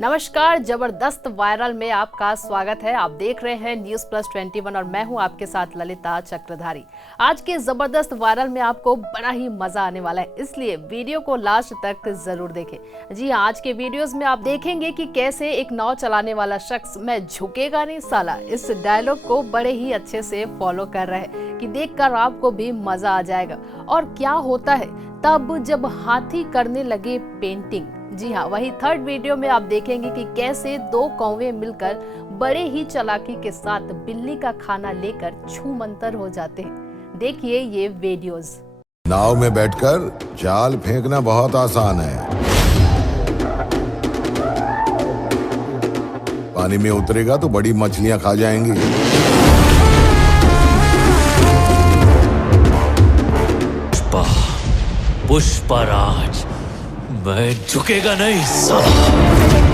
नमस्कार, जबरदस्त वायरल में आपका स्वागत है। आप देख रहे हैं न्यूज प्लस 21 और मैं हूं आपके साथ ललिता चक्रधारी। आज के जबरदस्त वायरल में आपको बड़ा ही मजा आने वाला है, इसलिए वीडियो को लास्ट तक जरूर देखें। जी हाँ, आज के वीडियोस में आप देखेंगे कि कैसे एक नाव चलाने वाला शख्स मैं झुकेगा नहीं साला, इस डायलॉग को बड़े ही अच्छे से फॉलो कर रहे हैं कि देखकर आपको भी मजा आ जाएगा। और क्या होता है तब जब हाथी करने लगे पेंटिंग। जी हाँ, वही थर्ड वीडियो में आप देखेंगे कि कैसे दो कौवे मिलकर बड़े ही चालाकी के साथ बिल्ली का खाना लेकर छूमंतर हो जाते हैं। देखिए ये वीडियोस। नाव में बैठकर जाल फेंकना बहुत आसान है। पानी में उतरेगा तो बड़ी मछलियां खा जाएंगी। पुष्पराज, मैं झुकेगा नहीं साला।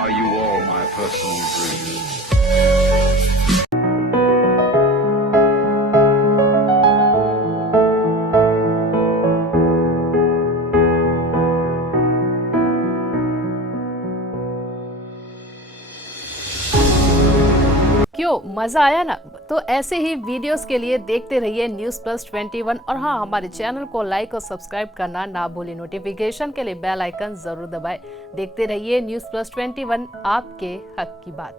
Are you all my personal dreams? क्यों, मजा आया ना? तो ऐसे ही वीडियोस के लिए देखते रहिए न्यूज प्लस 21 और हाँ, हमारे चैनल को लाइक और सब्सक्राइब करना ना भूलें। नोटिफिकेशन के लिए बेल आइकन जरूर दबाएं। देखते रहिए न्यूज प्लस 21, आपके हक की बात।